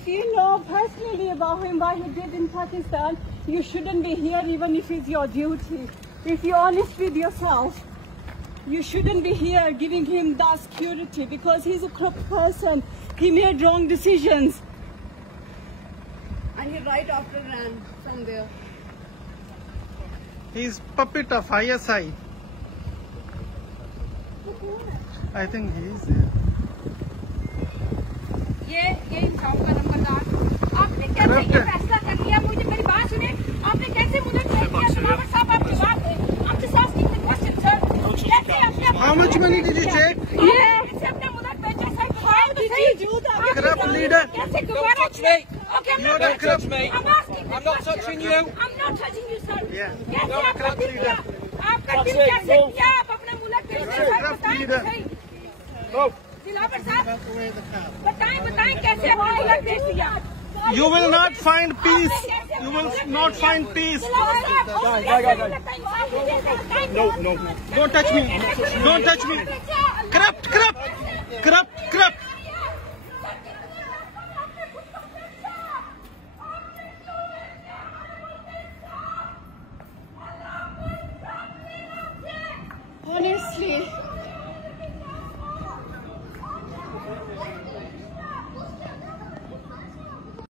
If you know personally about him, what he did in Pakistan, you shouldn't be here even if it's your duty. If you're honest with yourself, you shouldn't be here giving him that security because he's a corrupt person. He made wrong decisions. And he right after ran from there. He's puppet of ISI. I think he is there. ये इंसाफ का नंबरदार आपने कैसे ये फैसला कर लिया? मुझे मेरी बात सुने, आपने कैसे मुझे दलावर साहब आपकी बात है, I'm just asking the question, sir. कैसे आपने How much money did you take? कैसे अपने मुद्दत बेचा sir? How did you do that? Corrupt leader. कैसे दोबारा? Okay, I'm not You're a corrupt touching. I'm asking. I'm not touching you. I'm not touching you, sir. Yeah. कैसे You're a आपका corrupt दिल किया? leader. आपका दिल कैसे किया? आप अपने मुल्क के You're a corrupt बताएं leader. सही। Go. दलावर साहब बताएं कैसे अपने मुल्क बेच दिया? You will not find peace. You will not find peace. No. Don't touch me. Don't touch me. Corrupt, corrupt.